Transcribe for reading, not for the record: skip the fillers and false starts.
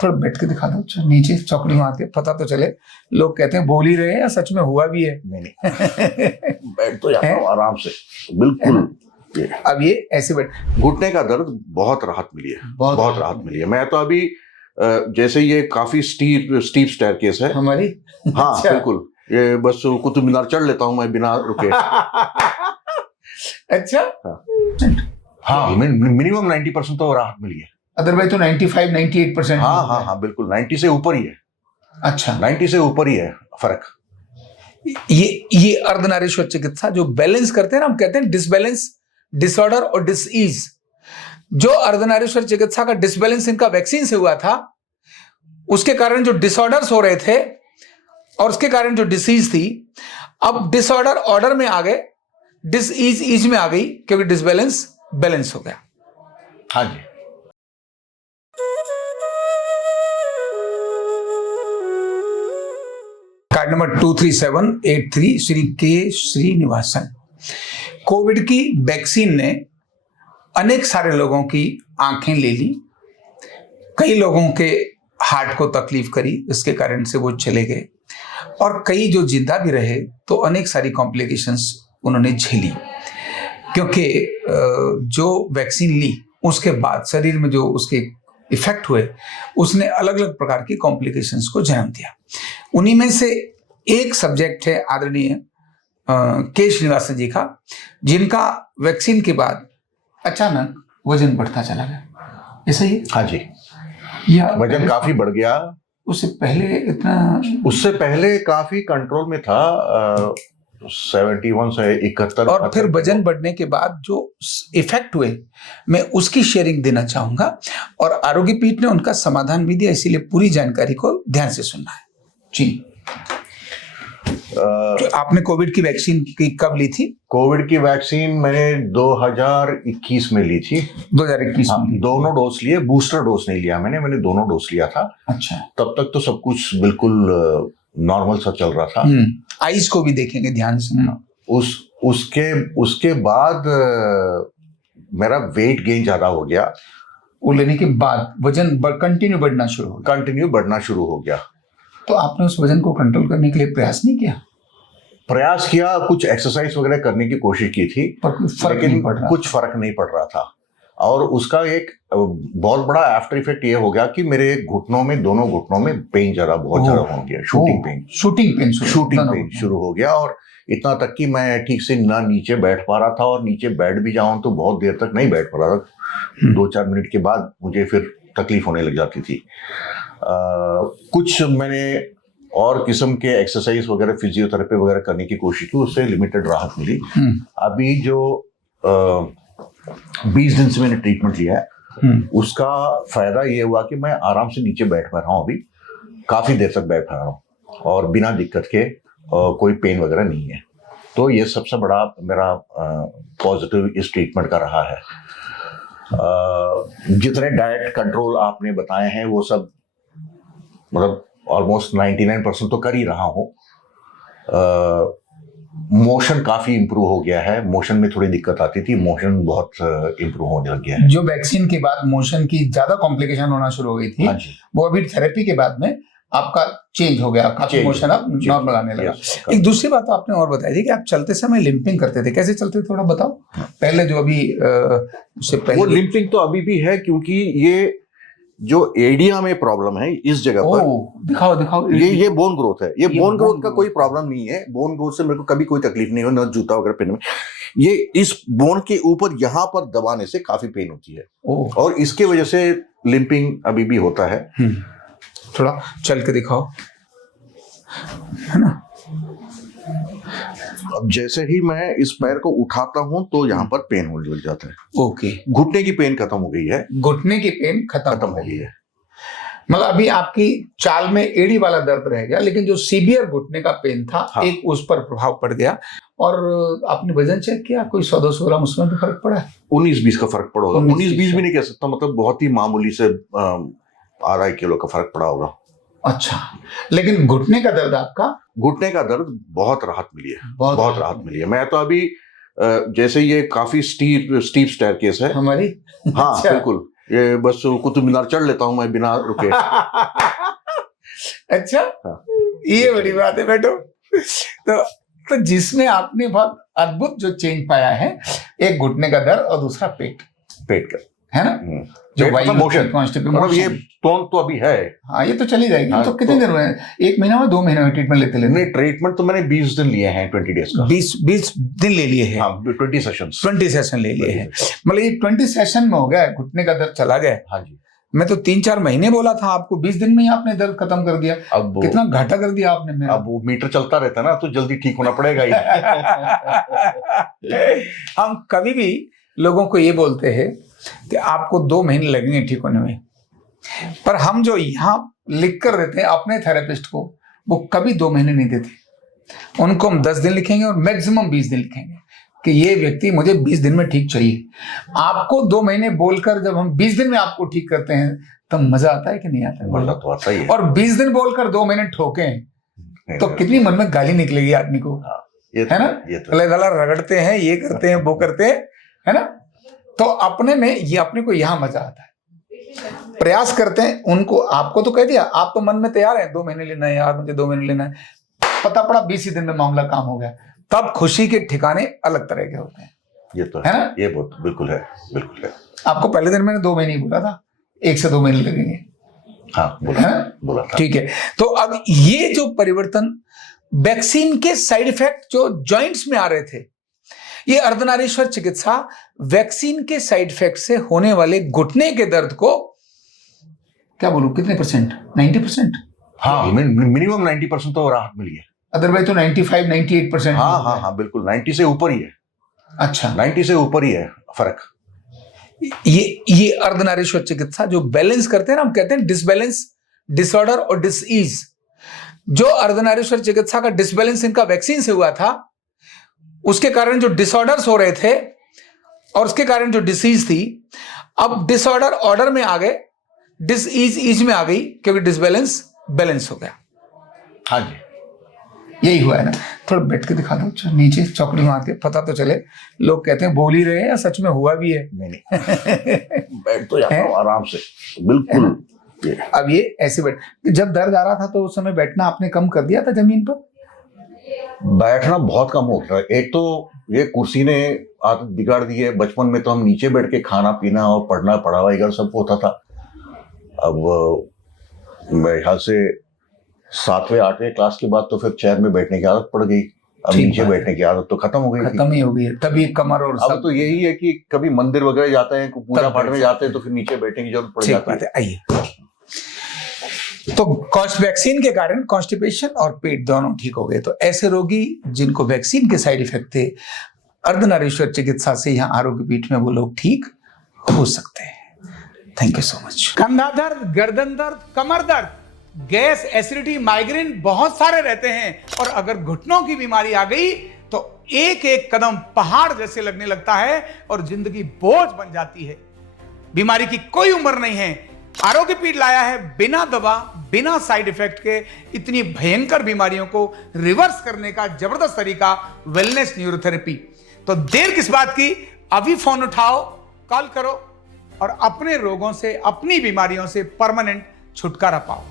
थोड़ा बैठ के दिखा दो, नीचे चौकड़ी मारते पता तो चले, लोग कहते हैं बोल ही रहे हैं या सच में हुआ भी है। नहीं बैठ तो जाता हूँ आराम से, बिल्कुल। अब ये ऐसे बैठ, घुटने का दर्द बहुत राहत मिली है, बहुत राहत मिली है। मैं तो अभी जैसे ये काफी स्टीप स्टेयरकेस है हमारी। हाँ अच्छा। बिल्कुल, ये बस कुतुब मीनार चढ़ लेता हूँ मैं बिना रुके। अच्छा हाँ मिनिमम 90% तो राहत मिली है, अदरवाइज तो 95-98%। हाँ हाँ हाँ बिल्कुल 90 से ऊपर ही है। अच्छा 90 से ऊपर ही है फर्क। ये अर्धनारीश्वर चिकित्सा जो बैलेंस करते हैं ना, हम कहते हैं डिसबैलेंस, डिसऑर्डर और डिसईज। जो अर्धनारीश्वर चिकित्सा का डिसबैलेंस इनका वैक्सीन से हुआ था, उसके कारण जो डिसऑर्डर्स हो रहे थे और उसके कारण जो डिसीज थी, अब डिसऑर्डर ऑर्डर में आ गए, डिसईज ईज में आ गई, क्योंकि डिसबैलेंस बैलेंस हो गया। हाँ जी। कार्ड नंबर 23783 श्री के श्रीनिवासन। कोविड की वैक्सीन ने अनेक सारे लोगों की आंखें ले ली, कई लोगों के हार्ट को तकलीफ करी, इसके कारण से वो चले गए, और कई जो जिंदा भी रहे तो अनेक सारी कॉम्प्लिकेशंस उन्होंने झेली, क्योंकि जो वैक्सीन ली उसके बाद शरीर में जो उसके इफेक्ट हुए, उसने अलग अलग प्रकार की कॉम्प्लिकेशंस को जन्म दिया। उन्हीं में से एक सब्जेक्ट है आदरणीय के श्रीनिवासन जी का, जिनका वैक्सीन के बाद अचानक वजन बढ़ता चला गया। ऐसा ही? हाँ जी, या वजन काफी बढ़ गया। उससे पहले इतना? उससे पहले काफी कंट्रोल में था, 71 से 71। और फिर वजन बढ़ने के बाद जो इफेक्ट हुए, मैं उसकी शेयरिंग देना चाहूंगा, और आरोग्य पीठ ने उनका समाधान भी दिया, इसीलिए पूरी जानकारी को ध्यान से सुनना है जी। तो आपने कोविड की वैक्सीन की कब ली थी? कोविड की वैक्सीन मैंने 2021 में ली थी। 2021 में? दोनों डोज लिए, बूस्टर डोज नहीं लिया मैंने दोनों डोज लिया था। अच्छा। तब तक तो सब कुछ बिल्कुल नॉर्मल सा चल रहा था। आइज को भी देखेंगे ध्यान से। उसके बाद मेरा वेट गेन ज्यादा हो गया। वो लेने के बाद वजन कंटिन्यू बढ़ना शुरू हो गया। तो आपने उस वजन को कंट्रोल करने के लिए प्रयास नहीं किया? प्रयास किया, कुछ एक्सरसाइज वगैरह करने की कोशिश की थी, लेकिन कुछ फर्क नहीं पड़ रहा था। और उसका एक बहुत बड़ा आफ्टर इफेक्ट ये हो गया कि मेरे घुटनों में, दोनों घुटनों में पेन बहुत ज्यादा हो गया, शूटिंग पेन शुरू हो गया। और इतना तक कि मैं ठीक से ना नीचे बैठ पा रहा था, और नीचे बैठ भी जाऊं तो बहुत देर तक नहीं बैठ पा रहा था। 2-4 मिनट के बाद मुझे फिर तकलीफ होने लग जाती थी। कुछ मैंने और किस्म के एक्सरसाइज वगैरह, फिजियोथेरेपी वगैरह करने की कोशिश की, उससे लिमिटेड राहत मिली। अभी जो 20 दिन से मैंने ट्रीटमेंट लिया है, उसका फायदा ये हुआ कि मैं आराम से नीचे बैठ पा रहा हूँ, अभी काफी देर तक बैठ पा रहा हूँ, और बिना दिक्कत के कोई पेन वगैरह नहीं है। तो ये सबसे बड़ा मेरा पॉजिटिव इस ट्रीटमेंट का रहा है। जितने डाइट कंट्रोल आपने बताए हैं वो सब मतलब ऑलमोस्ट 99% तो कर ही रहा हूँ। मोशन काफी इम्प्रूव हो गया है, मोशन में थोड़ी दिक्कत आती थी, मोशन बहुत इम्प्रूव होने लग गया है। जो वैक्सीन के बाद मोशन की ज्यादा कॉम्प्लिकेशन होना शुरू हो गई थी, वो अभी थेरेपी के बाद में आपका चेंज हो गया, काफी मोशन अब नॉर्मल आने लगा। एक दूसरी बात आपने और बताई थी कि आप चलते समय लिंपिंग करते थे, कैसे चलते थे थोड़ा बताओ? पहले जो अभी उससे पहले वो लिंपिंग तो अभी भी है, क्योंकि ये जो एडिया में प्रॉब्लम है इस जगह पर, दिखाओ ये बोन ग्रोथ है। ये बोन ग्रोथ का कोई प्रॉब्लम नहीं है, बोन ग्रोथ से मेरे को कभी कोई तकलीफ नहीं हो, न जूता वगैरह पहनने में। ये इस बोन के ऊपर यहाँ पर दबाने से काफी पेन होती है, और इसके वजह से लिंपिंग अभी भी होता है। थोड़ा चल के दिखाओ, है ना? अब जैसे ही मैं इस पैर को उठाता हूं तो यहाँ पर पेन होने लग जाता है। ओके, घुटने की पेन खत्म हो गई है। घुटने की पेन खत्म हो गई है। मतलब अभी आपकी चाल में एड़ी वाला दर्द रह गया, लेकिन जो सीवियर घुटने का पेन था, एक उस पर प्रभाव पड़ गया। और आपने वजन चेक किया, कोई 100-200 ग्राम उसमें भी फर्क पड़ा है? 19-20 का फर्क पड़ा होगा। 19-20 भी नहीं कह सकता, मतलब बहुत ही मामूली से 2.5 किलो का फर्क पड़ा होगा। अच्छा, लेकिन घुटने का दर्द आपका? घुटने का दर्द बहुत राहत मिली है, बहुत राहत मिली है। मैं तो अभी जैसे ये काफी स्टीप स्टेयरकेस है हमारी। हाँ बिल्कुल, ये बस कुतुब मीनार चढ़ लेता हूँ मैं बिना रुके। अच्छा, हाँ। ये बड़ी बात है बेटो। तो जिसमें आपने बहुत अद्भुत जो चेंज पाया है, एक घुटने का दर्द और दूसरा पेट का है ना, जो मोशन, मतलब ये टोन तो अभी है। हाँ, ये तो चली जाएगी। हाँ, तो कितने दिन में, 1 महीना में 2 महीने में ट्रीटमेंट लेते नहीं, ट्रीटमेंट तो मैंने 20 दिन लिए हैं, 20 डेज का। 20 दिन ले लिए हैं। हाँ, 20 सेशन ले लिए हैं। मतलब ये 20 सेशन में हो गया, घुटने का दर्द चला गया। हाँ जी। मैं तो 3-4 महीने बोला था आपको, 20 दिन में ही आपने दर्द खत्म कर दिया। अब कितना घाटा कर दिया आपने मेरा। अब वो मीटर चलता रहता ना, तो जल्दी ठीक होना पड़ेगा ही। हम कभी भी लोगों को ये बोलते हैं कि आपको 2 महीने लगेंगे ठीक होने में, पर हम जो यहाँ लिख कर देते हैं अपने थेरेपिस्ट को, वो कभी 2 महीने नहीं देते। उनको हम 10 दिन लिखेंगे और मैक्सिमम 20 दिन लिखेंगे कि ये व्यक्ति मुझे 20 दिन में ठीक चाहिए। आपको 2 महीने बोलकर जब हम 20 दिन में आपको ठीक करते हैं, तब मजा आता है कि नहीं आता है? मजा तो आता ही है। और 20 दिन बोलकर 2 महीने ठोकें तो कितनी मन में गाली निकलेगी आदमी को। है ना, गला रगड़ते हैं, ये करते हैं, वो करते हैं, है ना। तो अपने में ये, अपने को यहाँ मजा आता है। प्रयास करते हैं उनको, आपको तो कह दिया, आप तो मन में तैयार है 2 महीने लेना है यार, मुझे 2 महीने लेना है, पता पड़ा 20 ही दिन में मामला काम हो गया, तब खुशी के ठिकाने अलग तरह के होते हैं। ये तो है ना, ये बहुत बिल्कुल है, बिल्कुल है। आपको पहले दिन मैंने 2 महीने ही बोला था, 1 से 2 महीने लगेंगे। हाँ, बोला था। ठीक है। तो अब ये जो परिवर्तन वैक्सीन के साइड इफेक्ट जो जॉइंट्स में आ रहे थे, ये अर्धनारीश्वर चिकित्सा वैक्सीन के साइड इफेक्ट से होने वाले घुटने के दर्द को, क्या बोलूं, कितने %? 90%। हाँ, मिनिमम 90% तो राहत मिली है। अदरवाइज तो 95-98%। हाँ, बिल्कुल 90 से ऊपर ही है। अच्छा, 90 से ऊपर ही है फर्क। ये अर्धनारीश्वर चिकित्सा जो बैलेंस करते हैं ना, हम कहते हैं डिसबैलेंस, डिसऑर्डर और डिसईज। जो अर्धनारीश्वर चिकित्सा का डिसबैलेंस इनका वैक्सीन से हुआ था, उसके कारण जो डिसऑर्डर्स हो रहे थे और उसके कारण जो डिसीज थी, अब डिसऑर्डर ऑर्डर में आ गए, डिसईज ईज में आ गई, क्योंकि डिसबैलेंस बैलेंस हो गया। हाँ जी, यही हुआ है ना। थोड़ा बैठ के दिखा दो नीचे, चौकड़ी मार के, पता तो चले। लोग कहते हैं बोल ही रहे हैं या सच में हुआ भी है। नहीं बैठ तो जाता हूं आराम से, बिल्कुल। अब ये ऐसे बैठ, जब दर्द आ रहा था तो उस समय बैठना आपने कम कर दिया था जमीन पर? बैठना बहुत कम हो गया। एक तो ये कुर्सी ने आदत बिगाड़ दी है। बचपन में तो हम नीचे बैठ के खाना पीना और पढ़ना पढ़ावा इधर सब होता था। अब मेरे ख्याल से 7वें 8वें क्लास के बाद तो फिर चेयर में बैठने की आदत पड़ गई। अब नीचे बैठने की आदत तो खत्म हो गई, खत्म ही हो गई है। तभी कमर और अब तो यही है कि कभी मंदिर वगैरह जाते हैं, पूजा पाठ में जाते हैं, तो फिर नीचे बैठने की जरूरत पड़ जाती है। आइए, तो वैक्सीन के कारण कॉन्स्टिपेशन और पेट दोनों ठीक हो गए। तो ऐसे रोगी जिनको वैक्सीन के साइड इफेक्ट थे, अर्धनारीश्वर चिकित्सा से यहाँ आरोग्य पीठ में वो लोग ठीक हो सकते हैं। Thank you so much. कंधा दर्द, गर्दन दर्द, कमर दर्द, गैस, एसिडिटी, माइग्रेन बहुत सारे रहते हैं, और अगर घुटनों की बीमारी आ गई तो एक एक कदम पहाड़ जैसे लगने लगता है और जिंदगी बोझ बन जाती है। बीमारी की कोई उम्र नहीं है। आरोग्य पीठ लाया है बिना दवा, बिना साइड इफेक्ट के इतनी भयंकर बीमारियों को रिवर्स करने का जबरदस्त तरीका, वेलनेस न्यूरोथेरेपी। तो देर किस बात की, अभी फोन उठाओ, कॉल करो और अपने रोगों से, अपनी बीमारियों से परमानेंट छुटकारा पाओ।